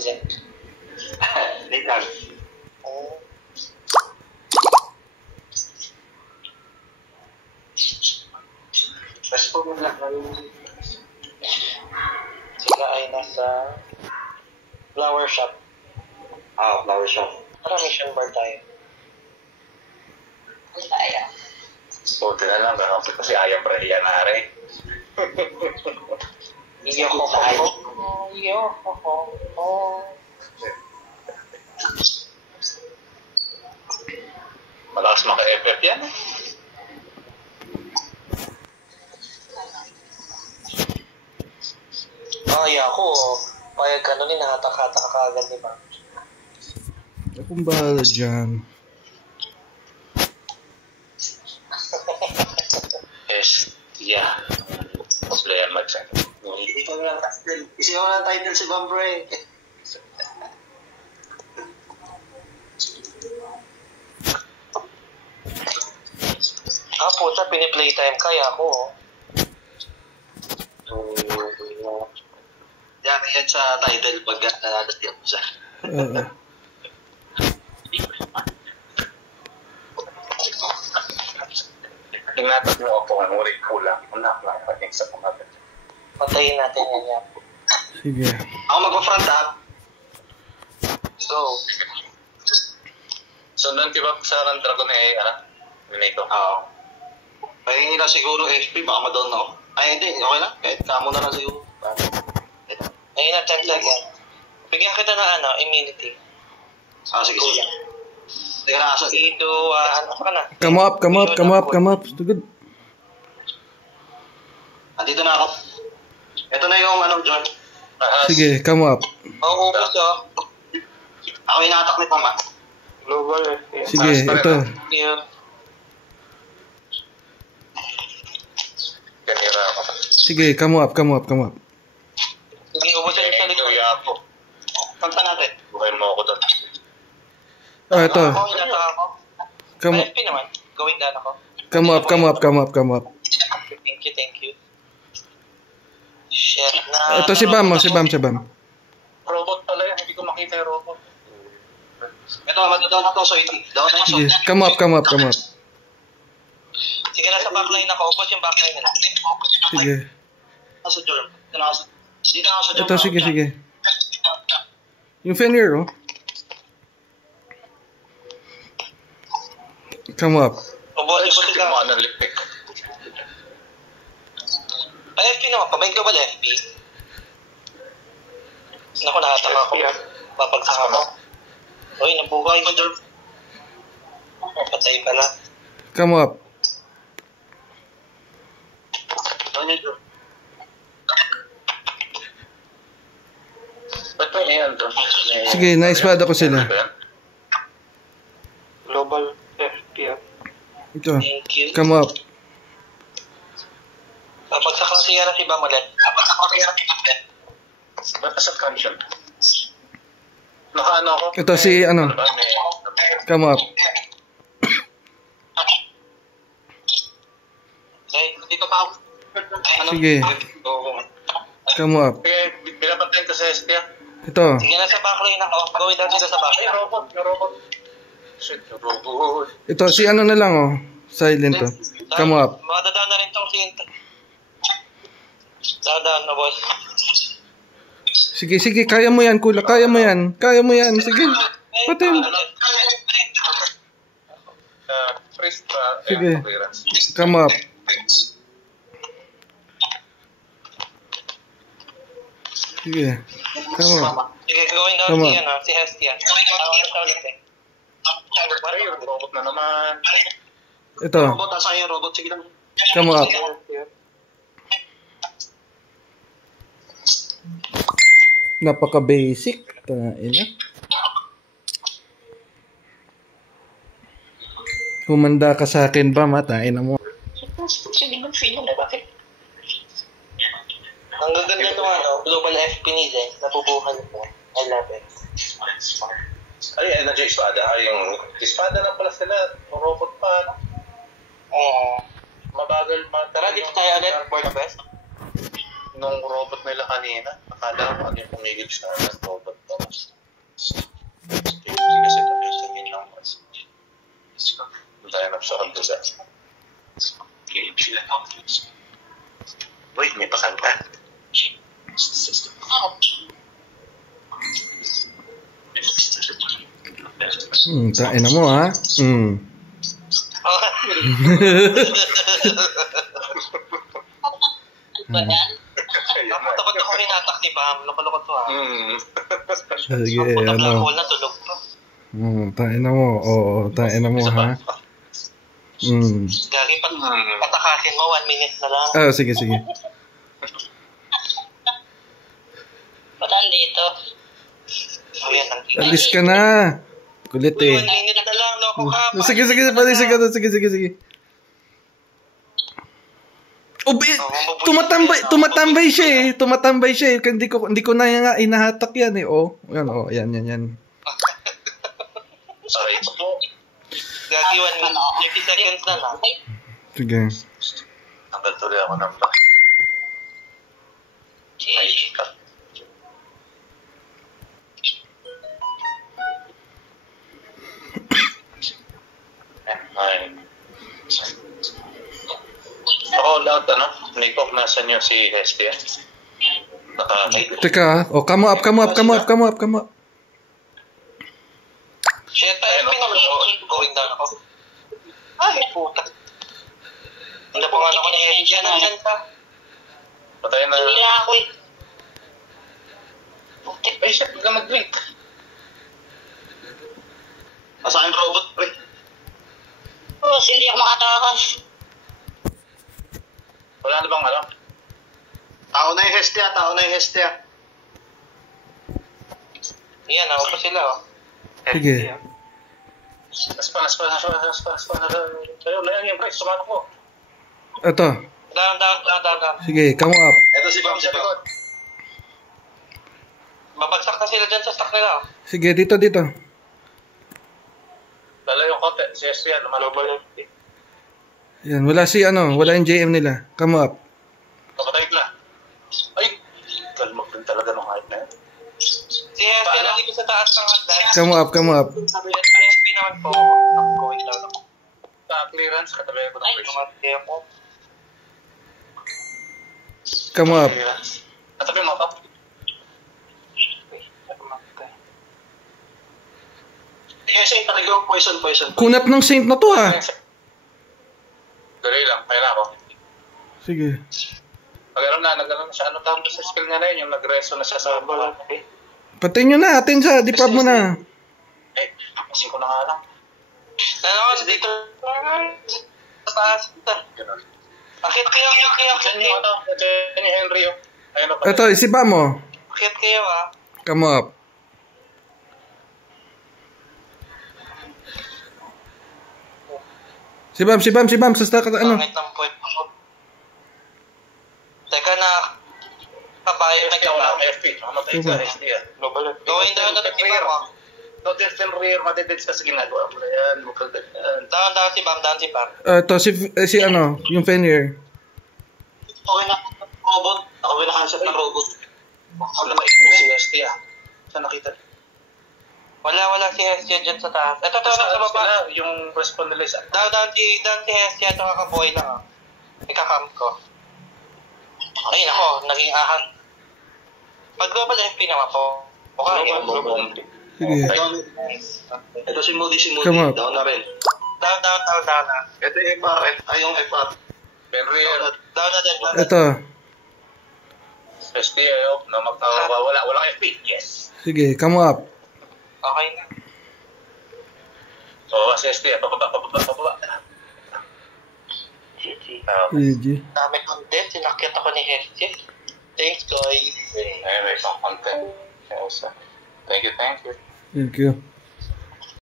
Zen. Late lang. Oh. Tapos po mo lang Sila ay nasa flower shop. flower shop. Para mission bar tayo. Buti na lang, bakit kasi ayaw pa rin na rin. Iyo ko tayo. Iyo ko. Malakas maka-FF yan. Ay ako, payag ka nun, nahatak-hatak ka agad, di ba? Akong bahala dyan. Yes, yeah. Mas player mag-check. Ito lang title. Isigaw lang title si Bambre. Puta, pini-playtime kaya ako. Yan sa title pag nalalatyan mo siya. Ingatan mo ako ang ulit kulang. Unak lang paging sa pumatid. Patayin natin yan. Sige. Ako mag-front up. So, doon diba sa Dragon Minito? Oo. Pahingi lang siguro FP, baka ma-down ako. Ay, hindi. Okay lang. Kahit kamo na lang siguro. Ayun na, 10 seconds. Bigyan kita na immunity. Sige. Teka na, asa. Ito, ano ka na? Come up. Good. Andito na ako. Ito na yung John. Sige, come up. Ubus Ako yung natak ni Pama. Global FP. Sige, ito. Kanira ako. Sige, come up. Sige, ubusan yung salit. Yapo. Kanta natin. Bukayin mo ako doon. Ito. Ako, inata ako. Come FP naman. Going down ako. Come up. Thank you. Shit na. Ito si Bam. Robot pala yan. Hindi ko makita yung robot. Ito, matudown na to. So, down na yung Sige, shot. come up. Sige, nasa backline ako. Ubus yung backline nila. Sige. Nasa Jorm. Dito na ako sa Jorm. Ito, sige. Yung Fenrir, oh. Come up. Ubus Hindi lang. mo ng lipik. Ay, FP naman. Pabay ka ba FP? Naku, nahatak ako. Babagsak ako. Uy, nabuhay ko, Jorm. Patay pala. Come up. Doon yun, Jorm. Ba't may yan doon? Sige, na-espada ko sila. Global FP. Ito. Thank you. Come up. Babagsak lang siya na si Bam ulit. Ba't nasa function? Nakaano ako? Ito si Come up. Dito pa ako. Sige. Come up. Sige, binabantayin ko sa ST. Ito. Sige na sa backline ako. Gawin lang sila sa Ay, backline. robot. Shit, robot. Ito si na lang, oh. Silent, oh. Come up. Madadaan na rin tong sinta. Dadaan na, boss. Sige, kaya mo yan, Kula. Kaya mo yan. Sige. Patin. Sige. Come up. Sige. Come up. Sige, gawin daw Tama. si Hestia. Ay, robot na naman. Ito. Robot, asa yung robot? Sige lang. Come up. Napaka-basic. Ina. Humanda ka sa akin ba, matain na mo. Ang gaganda nung Global FP ni Zen, nabubuhan mo. I love it. Ay, energy espada. Ay, yung espada lang pala sila. Robot pa. Oo. Mabagal. Tara, dito tayo ulit. Board best. Nung robot nila kanina, akala ko ano yung pumigil sa robot to. Tain na mo ha. Tapos ako hinatak ni Bam. Loko-loko to ha. Sige, Black ano. hole na tulog pa. Tain na mo. Oo, tain na mo ha. Gagi patakasin mo, 1 minute na lang. Sige. Ba't andito? Ayan, Alis ka na. Kulit eh. 1 minute na lang, loko ka. Sige. Sige. Tumatambay siya eh. Hindi ko na nga inahatak yan eh. Yan. Sorry po. Gagi 1 minute, 30 seconds na lang. Sige. Tanggal tuloy ako ng back. Ako, lahat Nico, nasan yung si Hestia? Teka, come up. Shit, ayun, going down ako. Ay, puta. Nabangan ako ni Elia na dyan ka. Patay na. Hindi na ako eh. Ay, shit, bigla nag-blink. Asa yung robot, pre? Hindi ako makatakas. Wala na bang Tao na yung Hestia. Yan, ako pa sila, oh. Sige. Naspa. Ayun, yung price, sumano ko. Ito. Down. Sige, come up. Ito si Bam sa likod. Mabagsak na sila dyan sa stock nila, oh. Sige, dito. Lalo yung konti, si Hestia, lumalabal. Yan, wala yung JM nila. Come up. Kapatay ko na. Ay, kalmag din talaga ng hype na yun. Si Hestia na dito sa taas ng hagdan. Come up. PSP naman po. I'm going down ako. Sa clearance, katabi ko ng Ay, price. Tumatay ako. Come up. Clearance. Katabi mo pa. Kasi talagang poison. Kunat ng Saint na to ha. Dali lang, kaya na ako. Sige. Nag-aroon na siya. Ano tawag sa skill niya na yun? Yung nag-reso na siya sa bala. Patayin nyo na. Atin sa. Dipab mo na. Eh, kasi ko na nga lang. Ano, dito. Sa taas. Ganun. Akit kayo. Diyan yung Henry, oh. Ayun, oh. Ito, isipa mo. Akit kayo, ah. Come up. Si Bam. Sa stack, ano? Pangit ng point ako. Teka na. Kabayo na Hestia, wala gawin. akong FP. Mamatay ka, Hestia. Going down na si Bam, ah. No, there's still rear, matitits ka sa ginagawa mo na yan. Down si Bam. Ito, si ano, yung Fenrir. Okay na. Robot. Ako pinakansap ng robot. Wala maingin si Hestia. Saan nakita? Wala si Hestia dyan sa taas. Ito, sa baba. Yung respawn nila isa. Down si Hestia. Ito kakaboy lang, ah. Ikakam ko. Ay, nako. Naging ahang. Pag global FP naman po. Global. Sige. Ito si Moody. Come up. Down na rin. Down na. Ito yung FR. Yung FR. Ben rear. Down na din. Ito. Hestia, walang FP. Yes. Sige, come up. Okay na. Oo, si Hestia. Pababa. GG. Dami content. Sinakit ako ni Hestia. Thanks, guys. Anyway, some content. Thank you. Thank you.